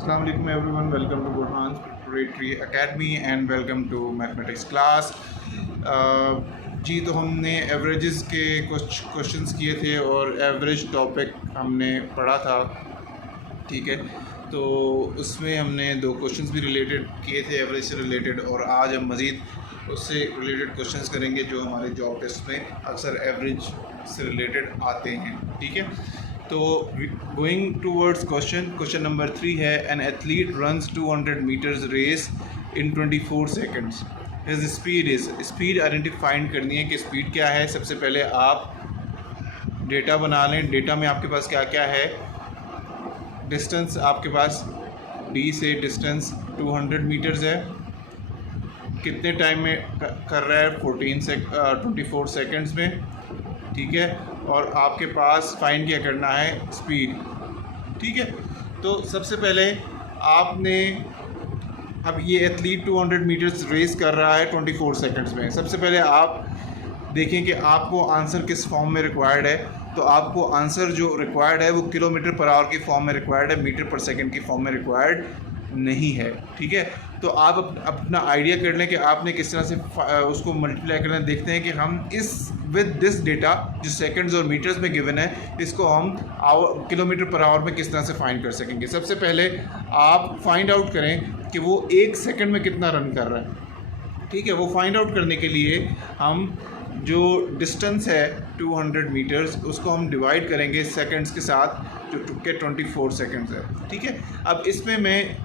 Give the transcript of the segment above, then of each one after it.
Assalamu alaikum everyone, welcome to Burhan's Preparatory Academy and welcome to Mathematics class। जी तो हमने averages के कुछ questions किए थे और एवरेज टॉपिक हमने पढ़ा था, ठीक है। तो उसमें हमने दो क्वेश्चंस भी रिलेटेड किए थे एवरेज से रिलेटेड, और आज हम मज़ीद उससे रिलेटेड क्वेश्चंस करेंगे जो हमारे जॉब टेस्ट में अक्सर एवरेज से रिलेटेड आते हैं, ठीक है। तो गोइंग टूवर्ड्स क्वेश्चन नंबर 3 है, an athlete runs 200 metres race in 24 seconds, his speed is, speed identified करनी है कि स्पीड क्या है। सबसे पहले आप डेटा बना लें। डेटा में आपके पास क्या क्या है। डिस्टेंस आपके पास डी से डिस्टेंस 200 मीटर्स है, कितने टाइम में कर रहा है 24 सेकेंड्स में, ठीक है। और आपके पास फाइंड क्या करना है, स्पीड, ठीक है। तो सबसे पहले आपने, अब ये एथलीट 200 मीटर्स रेस कर रहा है 24 सेकंड्स में। सबसे पहले आप देखें कि आपको आंसर किस फॉर्म में रिक्वायर्ड है। तो आपको आंसर जो रिक्वायर्ड है वो किलोमीटर पर आवर की फॉर्म में रिक्वायर्ड है, मीटर पर सेकंड की फॉर्म में रिक्वायर्ड नहीं है, ठीक है। तो आप अपना आइडिया कर लें कि आपने किस तरह से उसको मल्टीप्लाई करना है। देखते हैं कि हम इस विद दिस डेटा जो सेकंड्स और मीटर्स में गिवन है, इसको हम किलोमीटर पर आवर में किस तरह से फाइंड कर सकेंगे। सबसे पहले आप फाइंड आउट करें कि वो 1 सेकंड में कितना रन कर रहा है, ठीक है। वो फाइंड आउट करने के लिए हम जो डिस्टेंस है 200 मीटर्स, उसको हम डिवाइड करेंगे सेकंड्स के साथ, जो के 24 सेकंड्स है, ठीक है। अब इसमें मैं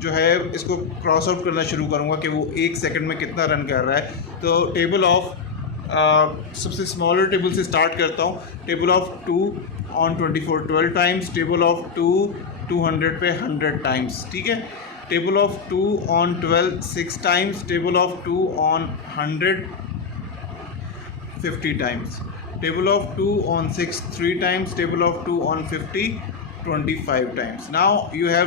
जो है इसको क्रॉस आउट करना शुरू करूँगा कि वो 1 सेकंड में कितना रन कर रहा है। तो टेबल ऑफ सबसे स्मॉलर टेबल से स्टार्ट करता हूँ। Table of 2 on 24 12 times, table of 2 200 पे 100 टाइम्स, ठीक है। Table of 2 on 12 6 times, table of 2 on 100 50 times, table of 2 on 6 3 times, table of 2 on 50 25 times. Now you have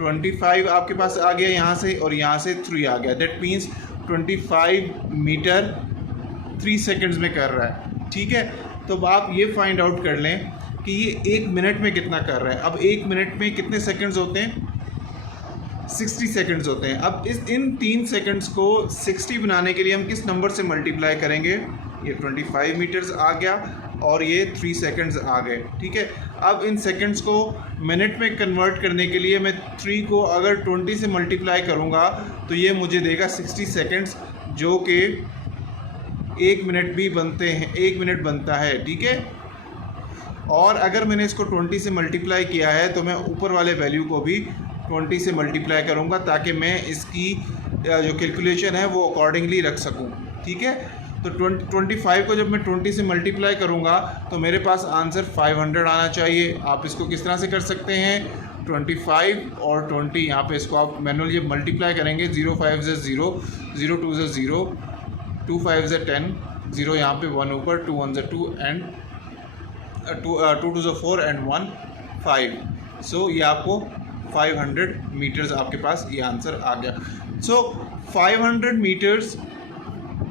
25 आपके पास आ गया यहाँ से, और यहाँ से 3 आ गया। दैट मीन्स 25 मीटर 3 सेकंड्स में कर रहा है, ठीक है। तो अब आप ये फाइंड आउट कर लें कि ये 1 मिनट में कितना कर रहा है। अब 1 मिनट में कितने सेकंड्स होते हैं, 60 सेकंड्स होते हैं। अब इन 3 सेकंड्स को 60 बनाने के लिए हम किस नंबर से मल्टीप्लाई करेंगे। ये 25 मीटर्स आ गया और ये 3 सेकंड्स आ गए, ठीक है। अब इन सेकंड्स को मिनट में कन्वर्ट करने के लिए मैं 3 को अगर 20 से मल्टीप्लाई करूँगा तो ये मुझे देगा 60 सेकंड्स, जो कि 1 मिनट भी बनते हैं, 1 मिनट बनता है, ठीक है। और अगर मैंने इसको 20 से मल्टीप्लाई किया है तो मैं ऊपर वाले वैल्यू को भी 20 से मल्टीप्लाई करूँगा, ताकि मैं इसकी जो कैलकुलेशन है वो अकॉर्डिंगली रख सकूँ, ठीक है। तो 25 को जब मैं 20 से मल्टीप्लाई करूँगा तो मेरे पास आंसर 500 आना चाहिए। आप इसको किस तरह से कर सकते हैं, 25 और 20 यहाँ पे इसको आप मैनुअली जब मल्टीप्लाई करेंगे, 0 5 से 0, 0 2 से 0, 2 5 से 10, 0 यहाँ पे 1 ऊपर, 2 1 से 2 एंड 2 2 से 4 एंड 1 5। सो ये आपको 500 मीटर्स आपके पास ये आंसर आ गया। सो 500 मीटर्स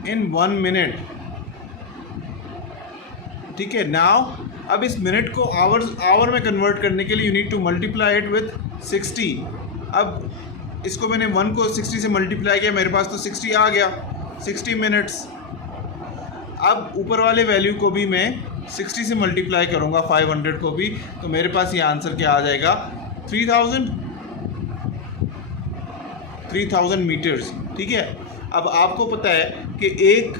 इन 1 मिनट, ठीक है। नाउ अब इस मिनट को आवर में कन्वर्ट करने के लिए you need to multiply it with 60। अब इसको मैंने 1 को 60 से मल्टीप्लाई किया, मेरे पास तो 60 आ गया, 60 मिनट्स। अब ऊपर वाले वैल्यू को भी मैं 60 से मल्टीप्लाई करूँगा, 500 को भी, तो मेरे पास ये आंसर क्या आ जाएगा, 3000 मीटर्स, ठीक है। अब आपको पता है कि 1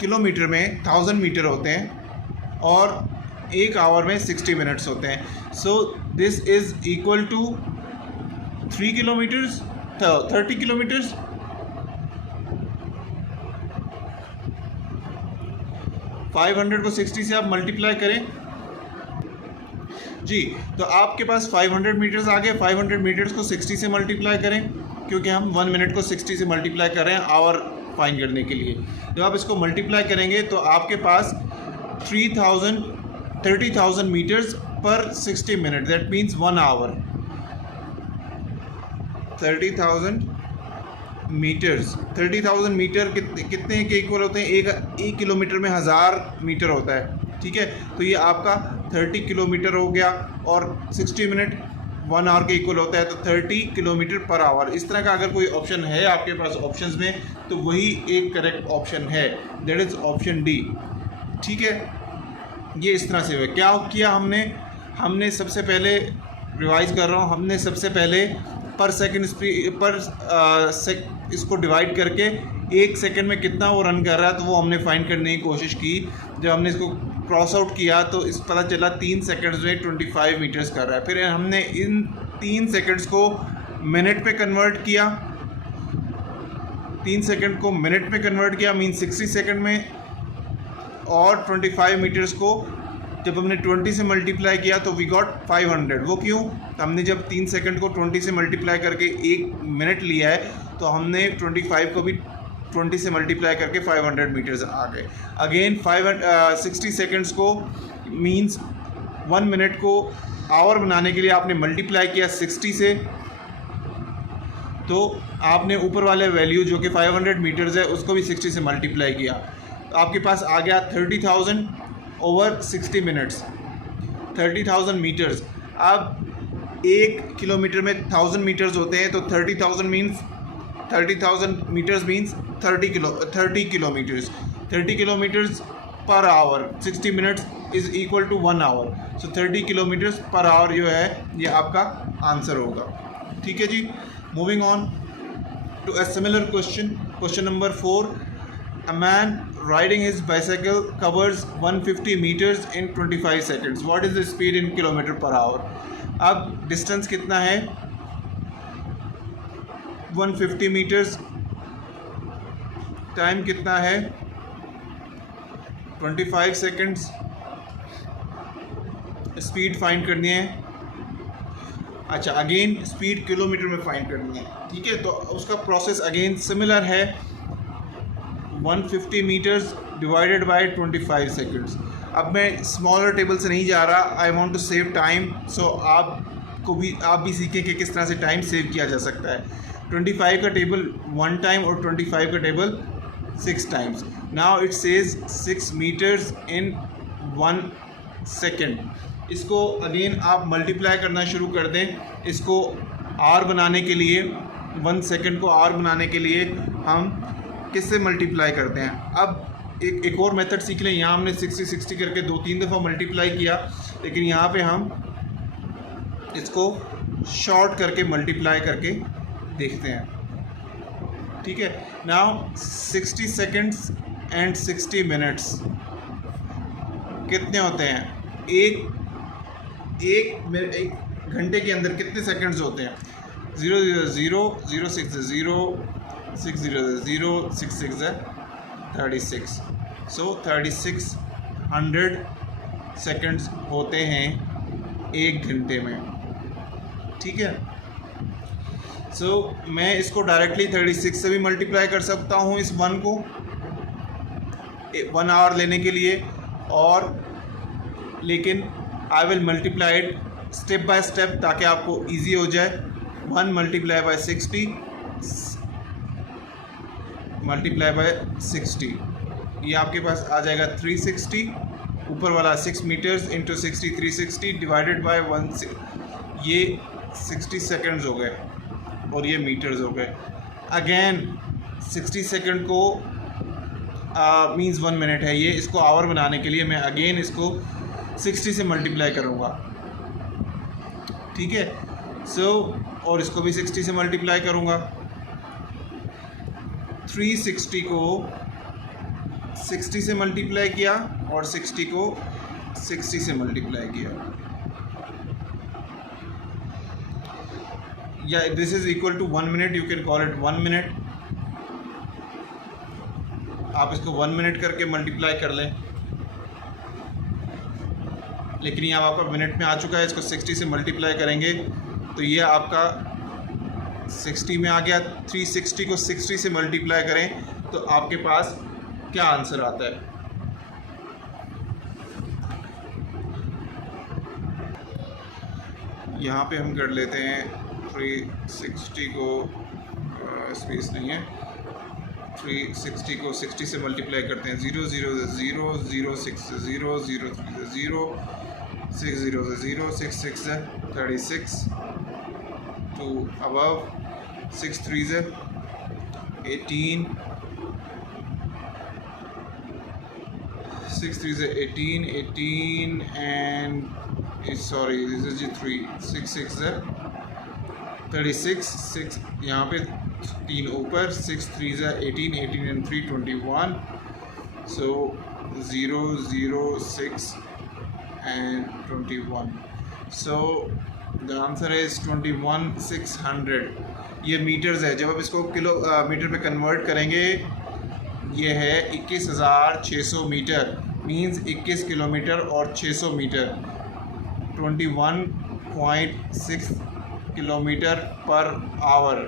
किलोमीटर में 1000 मीटर होते हैं और 1 आवर में 60 मिनट्स होते हैं। So this is equal to 3 kilometres, 30 kilometres. Five 500 को 60 से आप मल्टीप्लाई करें जी, तो आपके पास 500 मीटर्स आ गए। 500 मीटर्स को 60 से मल्टीप्लाई करें, क्योंकि हम 1 मिनट को 60 से मल्टीप्लाई कर रहे हैं आवर फाइंड करने के लिए। जब आप इसको मल्टीप्लाई करेंगे तो आपके पास 30,000 मीटर्स पर 60 minute, that means 1 hour. 30,000 metre कितने के इक्वल होते हैं, 1 किलोमीटर में 1000 मीटर होता है, ठीक है। तो ये आपका 30 किलोमीटर हो गया और 60 मिनट 1 आवर के इक्वल होता है, तो 30 किलोमीटर पर आवर। इस तरह का अगर कोई ऑप्शन है आपके पास ऑप्शंस में तो वही एक करेक्ट ऑप्शन है, दैट इज़ ऑप्शन डी। ठीक है, ये इस तरह से हुआ। क्या किया हमने सबसे पहले रिवाइज कर रहा हूँ, हमने सबसे पहले पर सेकंड स्पीड इसको डिवाइड करके 1 सेकंड में कितना वो रन कर रहा है तो वो हमने फाइंड करने की कोशिश की। जब हमने इसको क्रॉस आउट किया तो इस पता चला 3 सेकंड्स में 25 मीटर्स कर रहा है। फिर हमने इन 3 सेकंड्स को मिनट में कन्वर्ट किया, 3 सेकंड को मिनट में कन्वर्ट किया, मीन 60 सेकंड में, और 25 मीटर्स को जब हमने 20 से मल्टीप्लाई किया तो वी गॉट 500। वो क्यों? हमने जब 3 सेकंड को 20 से मल्टीप्लाई करके 1 मिनट लिया है तो हमने 25 को भी 20 से मल्टीप्लाई करके 500 मीटर्स आ गए। अगेन 60 सेकंड्स को मींस 1 मिनट को आवर बनाने के लिए आपने मल्टीप्लाई किया 60 से, तो आपने ऊपर वाले वैल्यू जो कि 500 मीटर्स है उसको भी 60 से मल्टीप्लाई किया, तो आपके पास आ गया 30,000 ओवर 60 मिनट्स, 30,000 मीटर्स। अब 1 किलोमीटर में 1000 मीटर्स होते हैं, तो 30,000 metres means 30 kilometres. 30 kilometres per hour 60 minutes is equal to 1 hour. So 30 kilometres per hour जो है ये आपका आंसर होगा। ठीक है जी, moving on to a similar question number 4। A man riding his bicycle covers 150 meters in 25 seconds. What is the speed in kilometer per hour? अब distance कितना है? 150 मीटर्स। टाइम कितना है? 25 सेकंड्स। स्पीड फाइंड करनी है। अच्छा, अगेन स्पीड किलोमीटर में find करनी है। ठीक है, तो उसका प्रोसेस अगेन सिमिलर है। 150 मीटर्स डिवाइडेड बाय 25 सेकंड्स। अब मैं स्मॉलर टेबल से नहीं जा रहा, I want to save time, so आप भी सीखें कि किस तरह से टाइम सेव किया जा सकता है। 25 का टेबल 1 टाइम और 25 का table 6 times. Now it says 6 metres in 1 second. इसको अगेन आप मल्टीप्लाई करना शुरू कर दें। इसको आर बनाने के लिए, 1 सेकेंड को आर बनाने के लिए हम किससे मल्टीप्लाई करते हैं? अब एक और मेथड सीख लें। यहाँ हमने 60 करके 2-3 दफ़ा मल्टीप्लाई किया, लेकिन यहाँ पे हम इसको शॉर्ट करके मल्टीप्लाई करके देखते हैं। ठीक है, नाउ 60 सेकंड्स एंड 60 मिनट्स कितने होते हैं? एक घंटे के अंदर कितने सेकंड्स होते हैं? 0 0 0 0 6 0 6 0 0 6 6 36। सो 3600 सेकंड्स होते हैं 1 घंटे में। ठीक है, सो मैं इसको डायरेक्टली 36 से भी मल्टीप्लाई कर सकता हूँ इस 1 को 1 आवर लेने के लिए, और लेकिन I will multiply it step by step ताकि आपको इजी हो जाए। 1 मल्टीप्लाई बाय 60 मल्टीप्लाई बाय 60, ये आपके पास आ जाएगा 360। ऊपर वाला 6 मीटर्स इंटू 60 360 डिवाइडेड बाय 1, ये 60 सेकंड्स हो गए और ये मीटर्स हो गए। अगेन 60 सेकंड को मींस 1 मिनट है ये। इसको आवर बनाने के लिए मैं अगेन इसको 60 से मल्टीप्लाई करूँगा। ठीक है, सो और इसको भी 60 से मल्टीप्लाई करूँगा। 360 को 60 से मल्टीप्लाई किया और 60 को 60 से मल्टीप्लाई किया, या this is equal to 1 minute. You can call it 1 minute. आप इसको 1 मिनट करके मल्टीप्लाई कर लें, लेकिन ये आपका मिनट में आ चुका है। इसको 60 से मल्टीप्लाई करेंगे तो ये आपका 60 में आ गया। 360 को 60 से मल्टीप्लाई करें तो आपके पास क्या आंसर आता है? यहाँ पे हम कर लेते हैं 360 को स्पेस नहीं है, 360 को 60 से मल्टीप्लाई करते हैं। 0 0 0 0 6 0 0 3 0 6 0 0 6 6 36 to above. 6 3s are 18. 6 3s are 18. 18 and sorry, this is 3. 6 6 are 36. 6 यहाँ पे 3 ऊपर. 6 3s are 18. 18 and 3 21. So 0 0 6 and 21. So the answer is 21,600. ये मीटर्स है. जब आप इसको किलो मीटर पे कन्वर्ट करेंगे, ये है 21,600 मीटर. मींस 21 किलोमीटर और 600 मीटर. 21.6 kilometre per hour.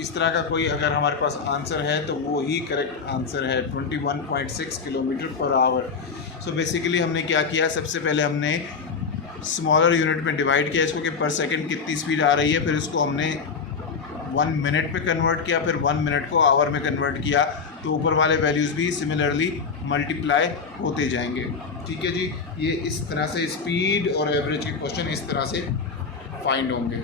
इस तरह का कोई अगर हमारे पास आंसर है तो वो ही करेक्ट आंसर है. 21.6 kilometre per hour. So basically हमने क्या किया, सबसे पहले हमने स्मॉलर यूनिट में डिवाइड किया इसको कि पर सेकंड कितनी स्पीड आ रही है. फिर इसको हमने 1 मिनट पे कन्वर्ट किया. फिर 1 मिनट को आवर में कन्वर्ट किया. तो ऊपर वाले वैल्यूज़ भी सिमिलरली मल्टीप्लाई होते जाएंगे. ठीक है जी. ये इस तरह से स्पीड और एवरेज के क्वेश्चन इस तरह से फाइंड होंगे.